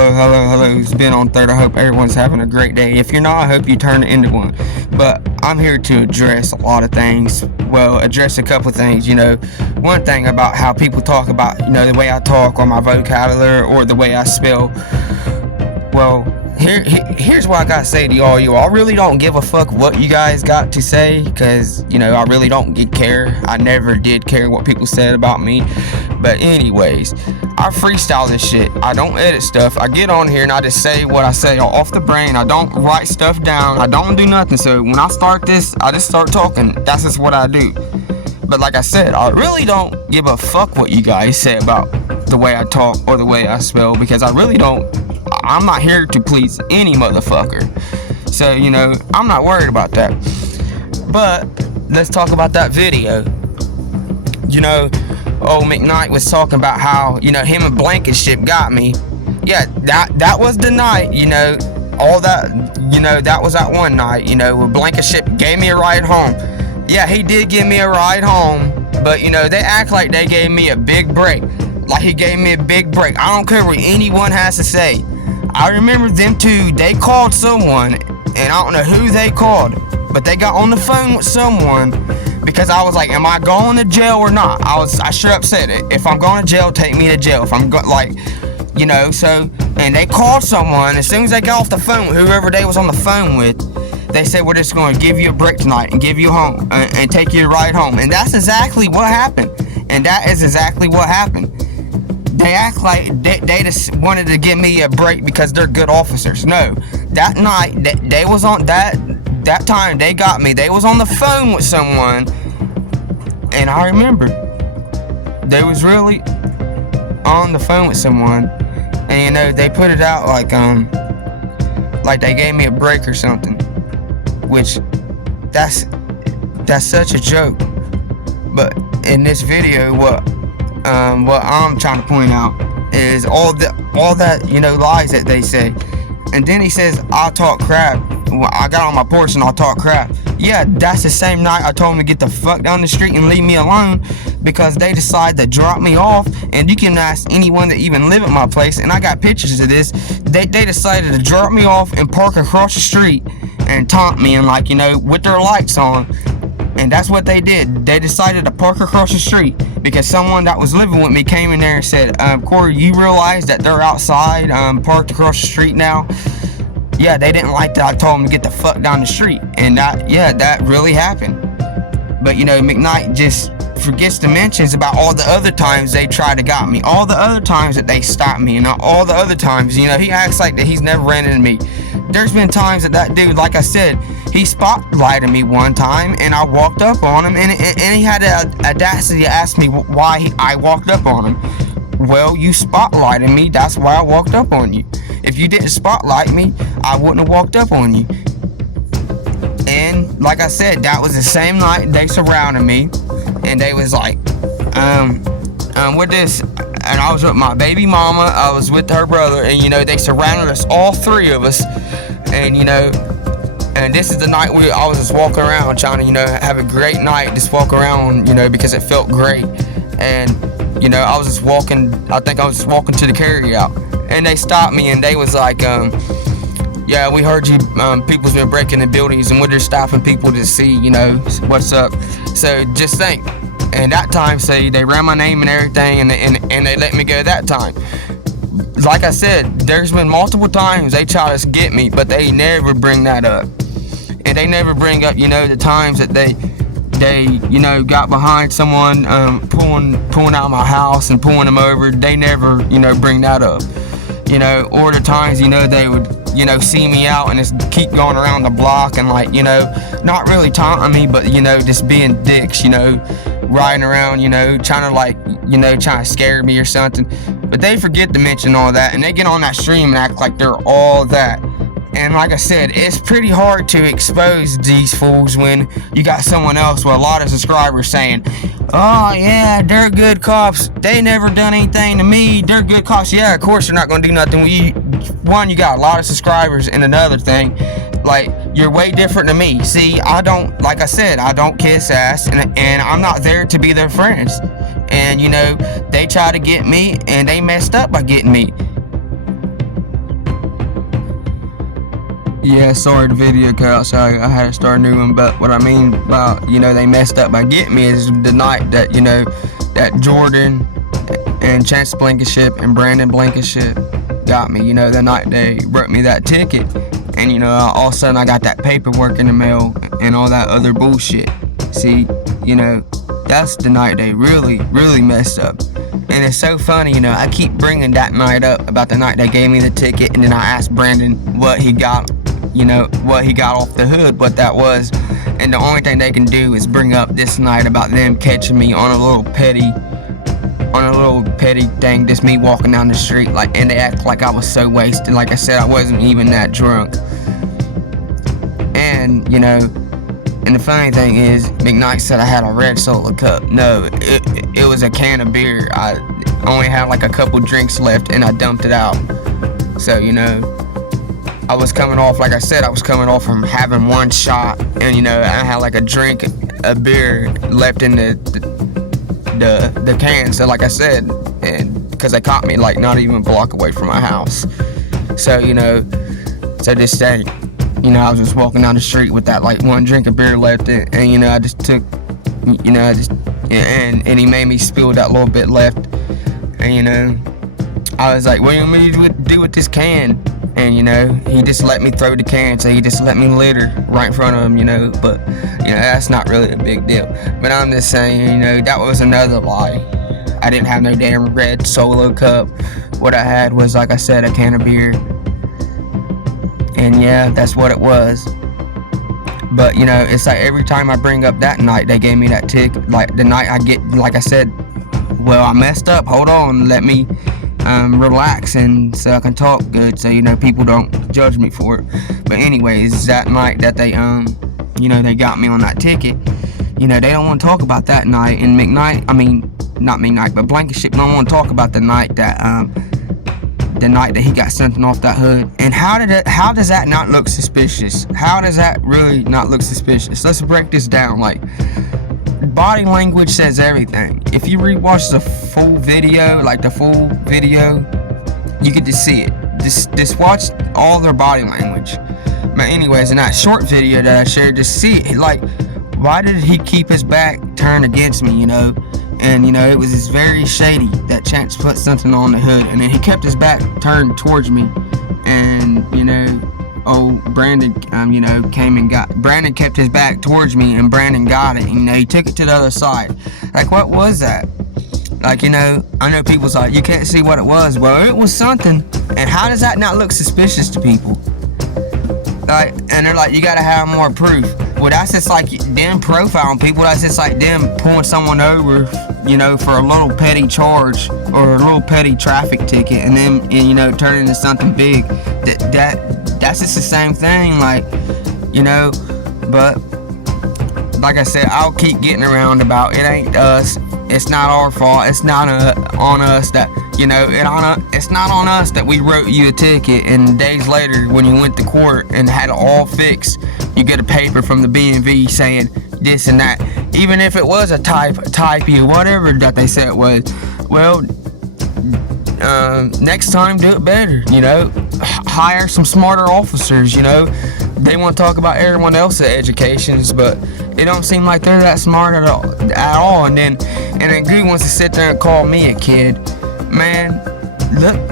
Hello. It's been on third. I hope everyone's having a great day. If you're not, I hope you turn it into one. But I'm here to address a lot of things. Well, address a couple of things. One thing about how people talk about, the way I talk or my vocabulary or the way I spell. Well, here's what I gotta say to y'all. I really don't give a fuck what you guys got to say, because I really don't care. I never did care what people said about me. But anyways, I freestyle this shit. I don't edit stuff. I get on here and I just say what I say off the brain. I don't write stuff down. I don't do nothing. So when I start this, I just start talking. That's just what I do. But like I said, I really don't give a fuck what you guys say about the way I talk or the way I spell, because I really don't. I'm not here to please any motherfucker. So, I'm not worried about that. But let's talk about that video. Old Mcknight was talking about how, him and Blankenship got me. Yeah, that was the night, all that, that was that one night, where Blankenship gave me a ride home. Yeah, he did give me a ride home, but, they act like they gave me a big break. Like he gave me a big break. I don't care what anyone has to say. I remember them two, they called someone, and I don't know who they called, but they got on the phone with someone, because I was like, am I going to jail or not? I sure upset it. If I'm going to jail, take me to jail. If I'm and they called someone. As soon as they got off the phone, whoever they was on the phone with, they said, we're just going to give you a break tonight and give you home and take you a ride home. And that's exactly what happened. And that is exactly what happened. They act like they just wanted to give me a break because they're good officers. No, that night they was on that time they got me. They was on the phone with someone, and I remember they was really on the phone with someone, and they put it out like they gave me a break or something, which that's such a joke. But in this video, what I'm trying to point out is all that lies that they say. And then he says, I'll talk crap. I got on my porch and I'll talk crap. Yeah, that's the same night I told them to get the fuck down the street and leave me alone, because they decided to drop me off. And you can ask anyone that even live at my place, and I got pictures of this. They decided to drop me off and park across the street and taunt me, and with their lights on. And that's what they did. They decided to park across the street because someone that was living with me came in there and said, Corey, you realize that they're outside, parked across the street now? Yeah, they didn't like that I told them to get the fuck down the street. And that really happened. But, Mcknight just forgets to mention about all the other times they tried to got me. All the other times that they stopped me. And all the other times, he acts like that he's never ran into me. There's been times that dude, like I said, he spotlighted me one time, and I walked up on him, and he had the audacity to ask me why I walked up on him. Well, you spotlighted me, that's why I walked up on you. If you didn't spotlight me, I wouldn't have walked up on you. And like I said, that was the same night they surrounded me, and they was like, with this, and I was with my baby mama, I was with her brother, and they surrounded us, all three of us, and and this is the night I was just walking around trying to have a great night, just walk around, because it felt great. And I was just walking, I think I was just walking to the carry out, and they stopped me, and they was like, yeah, we heard you, people's been breaking the buildings, and we're just stopping people to see what's up. So just think. And that time, they ran my name and everything, and they let me go that time. Like I said, there's been multiple times they try to get me, but they never bring that up. And they never bring up, the times that they got behind someone, pulling out my house and pulling them over. They never, bring that up. Or the times, they would, see me out and just keep going around the block and not really taunting me, but, just being dicks, riding around, trying to trying to scare me or something. But they forget to mention all that, and they get on that stream and act like they're all that. And like I said, it's pretty hard to expose these fools when you got someone else with a lot of subscribers saying, oh yeah, they're good cops, they never done anything to me, they're good cops. Yeah, of course they're not gonna do nothing with you. One, you got a lot of subscribers, and another thing, you're way different than me. See, I don't kiss ass, and I'm not there to be their friends. And they tried to get me, and they messed up by getting me. Yeah, sorry the video cut out, so I had to start a new one. But what I mean about, they messed up by getting me is the night that, that Jordan and Capt.Blankenship and Brandon Blankenship got me. The night they wrote me that ticket. And, all of a sudden I got that paperwork in the mail and all that other bullshit. See, that's the night they really, really messed up. And it's so funny, I keep bringing that night up about the night they gave me the ticket, and then I asked Brandon what he got, what he got off the hood, what that was. And the only thing they can do is bring up this night about them catching me on a little petty thing, just me walking down the street, and they act like I was so wasted. Like I said, I wasn't even that drunk. And, and the funny thing is, Mcknight said I had a red solo cup. No, it was a can of beer. I only had like a couple drinks left and I dumped it out. So, I was coming off, like I said, I was coming off from having one shot. And, I had like a drink of beer left in the can. So, like I said, and because they caught me like not even a block away from my house. So, so this day, I was just walking down the street with that like one drink of beer left, and I just took, and he made me spill that little bit left, and I was like, what do you want me to do with this can? And he just let me throw the can, so he just let me litter right in front of him, but that's not really a big deal. But I'm just saying, that was another lie. I didn't have no damn red solo cup. What I had was, like I said, a can of beer. And yeah, that's what it was. But it's like every time I bring up that night they gave me that ticket, like the night I get, like I said, well, I messed up, hold on, let me relax, and so I can talk good, so people don't judge me for it. But anyways, that night that they they got me on that ticket, they don't want to talk about that night. And not Mcknight, but Blankenship don't want to talk about the night that he got something off that hood. And how does that not look suspicious? How does that really not look suspicious? Let's break this down. Like, body language says everything. If you rewatch the full video, you get to see it. Just watch all their body language. But anyways, in that short video that I shared, just see it. Like, why did he keep his back turned against me, And, it was just very shady that Chance put something on the hood. And then he kept his back turned towards me. And, Brandon, came and Brandon kept his back towards me, and Brandon got it. And, he took it to the other side. Like, what was that? Like, I know people's like, you can't see what it was. Well, it was something. And how does that not look suspicious to people? Like, and they're like, you gotta have more proof. Well, that's just like them profiling people. That's just like them pulling someone over, for a little petty charge or a little petty traffic ticket, and then turning into something big. That's just the same thing, like, But like I said, I'll keep getting around about it ain't us. It's not our fault. It's not on us that it's not on us that we wrote you a ticket, and days later when you went to court and had it all fixed, you get a paper from the B&V saying this and that. Even if it was a typo, whatever that they said it was. Well, next time do it better. Hire some smarter officers. They want to talk about everyone else's educations, but it don't seem like they're that smart at all. And then Goo wants to sit there and call me a kid. Man,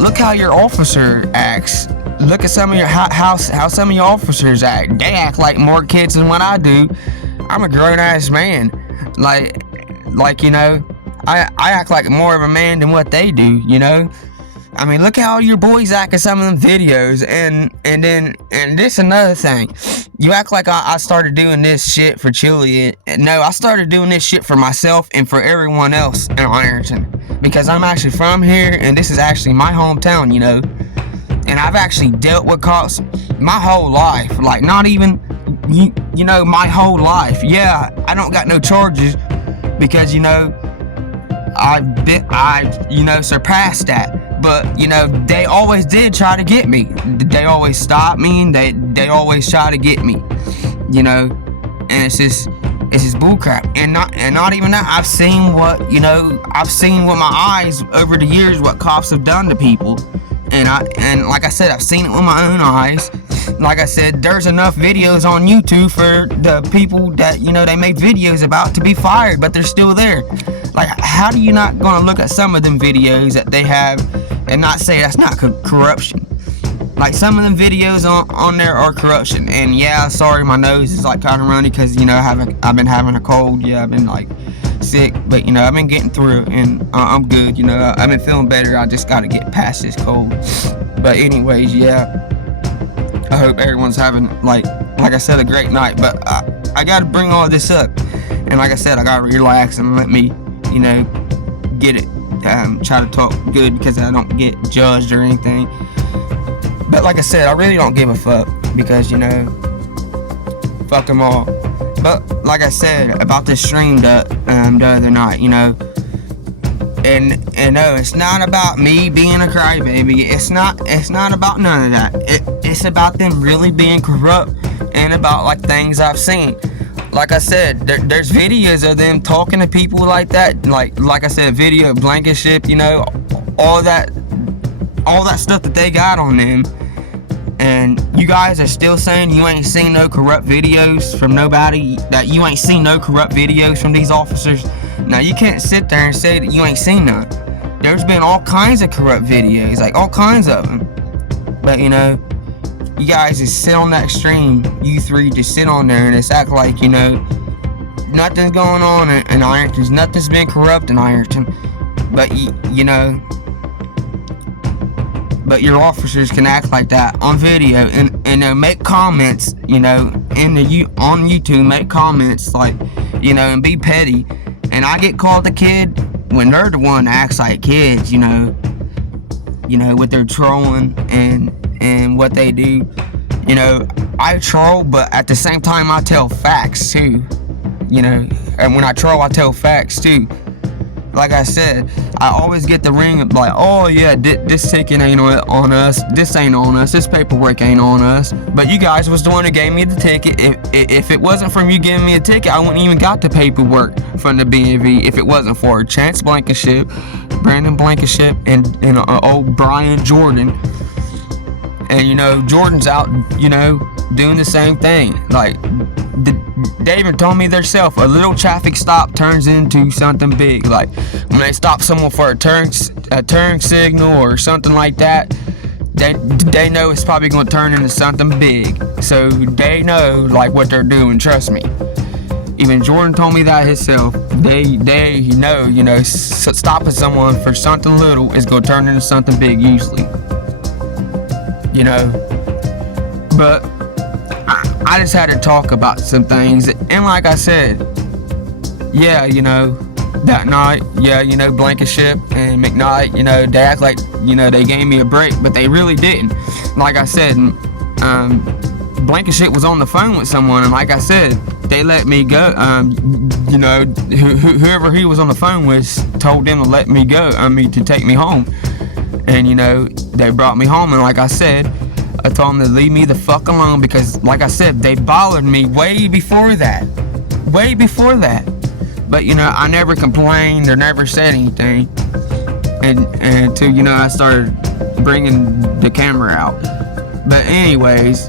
look how your officer acts. Look at some of your how some of your officers act. They act like more kids than what I do. I'm a grown-ass man. I act like more of a man than what they do. Look how your boys act in some of them videos, and this another thing. You act like I started doing this shit for Chili. No, I started doing this shit for myself and for everyone else in Ironton, because I'm actually from here, and this is actually my hometown, And I've actually dealt with cops my whole life, like not even, my whole life. Yeah, I don't got no charges because I've surpassed that. But, they always did try to get me. They always stopped me, and they always try to get me. And it's just bullcrap. And not even that. I've seen with my eyes over the years what cops have done to people. And like I said, I've seen it with my own eyes. like I said, there's enough videos on YouTube for the people that, you know, they make videos about to be fired, but they're still there. Like, how do you not gonna look at some of them videos that they have and not say that's not corruption? Like, some of them videos on there are corruption. And yeah, sorry, my nose is like kind of runny because, you know, I've been having a cold. Yeah, I've been like sick, but you know, I've been getting through it, and I'm good. You know, I've been feeling better. I just got to get past this cold. But anyways, yeah, I hope everyone's having, like I said, a great night. But I got to bring all this up, and like I said, I got to relax and let me, you know, get it. Try to talk good because I don't get judged or anything. But like I said, I really don't give a fuck because, you know, fuck them all. But like I said about this stream the other night, you know, and no, it's not about me being a crybaby. It's not about none of that. It's about them really being corrupt and about like things I've seen. Like I said, there's videos of them talking to people like that. Like I said, video of Blankenship, you know, all that stuff that they got on them. And you guys are still saying you ain't seen no corrupt videos from nobody, that you ain't seen no corrupt videos from these officers. Now, you can't sit there and say that you ain't seen none. There's been all kinds of corrupt videos, like all kinds of them. But, you know, you guys just sit on that stream, you three just sit on there and just act like, you know, nothing's going on in Ironton. Nothing's been corrupt in Ironton. But, you know, but your officers can act like that on video and make comments, you know, on YouTube, make comments like, you know, and be petty. And I get called a kid when they're the one that acts like kids, you know, with their trolling and what they do. You know, I troll, but at the same time I tell facts too, you know. And when I troll, I tell facts too. Like I said, I always get the ring of like, oh yeah, this ticket ain't on us, this ain't on us, this paperwork ain't on us. But you guys was the one that gave me the ticket. If it wasn't from you giving me a ticket, I wouldn't even got the paperwork from the BNV. If it wasn't for Capt.Blankenship, Brandon Blankenship, and old Brian Jordan. And you know, Jordan's out, you know, doing the same thing. Like, they even told me themselves, a little traffic stop turns into something big. Like, when they stop someone for a turn signal or something like that, they know it's probably going to turn into something big. So they know, like, what they're doing, trust me. Even Jordan told me that himself. They know, you know, stopping someone for something little is going to turn into something big usually. You know, but I just had to talk about some things. And like I said, yeah, you know, that night, yeah, you know, Blankenship and Mcknight, you know, they act like, you know, they gave me a break, but they really didn't. Like I said, Blankenship was on the phone with someone, and like I said, they let me go. You know, whoever he was on the phone with told them to let me go, to take me home. And, you know, they brought me home, and like I said, I told them to leave me the fuck alone because, like I said, they bothered me way before that. Way before that. But, you know, I never complained or never said anything. And until, you know, I started bringing the camera out. But anyways,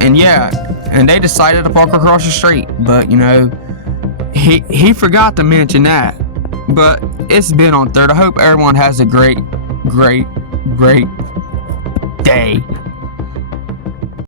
and yeah, and they decided to park across the street. But, you know, he forgot to mention that. But it's been on third. I hope everyone has a great day.